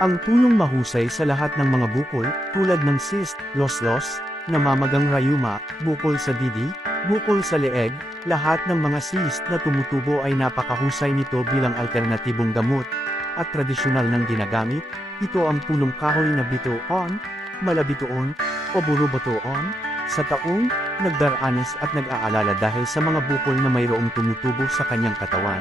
Ang tulong mahusay sa lahat ng mga bukol, tulad ng cyst, loslos, namamagang rayuma, bukol sa didi, bukol sa leeg, lahat ng mga cyst na tumutubo ay napakahusay nito bilang alternatibong gamot. At tradisyonal nang ginagamit, ito ang punong kahoy na bituon, malabituon, o burubatuon, sa taong, nagdaraanas at nag-aalala dahil sa mga bukol na mayroong tumutubo sa kanyang katawan,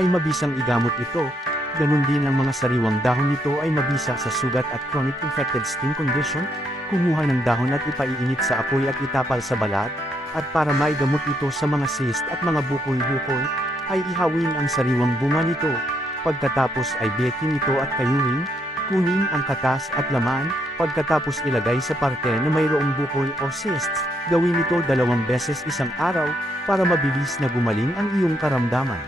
ay mabisang igamot ito. Ganun din ang mga sariwang dahon nito ay mabisa sa sugat at chronic infected skin condition. Kumuha ng dahon at ipaiinit sa apoy at itapal sa balat, at para maigamot ito sa mga cyst at mga bukol-bukol, ay ihawin ang sariwang bunga nito. Pagkatapos ay bekin ito at kayuhin, kunin ang katas at laman, pagkatapos ilagay sa parte na mayroong bukol o cysts. Gawin ito 2 beses isang araw, para mabilis na gumaling ang iyong karamdaman.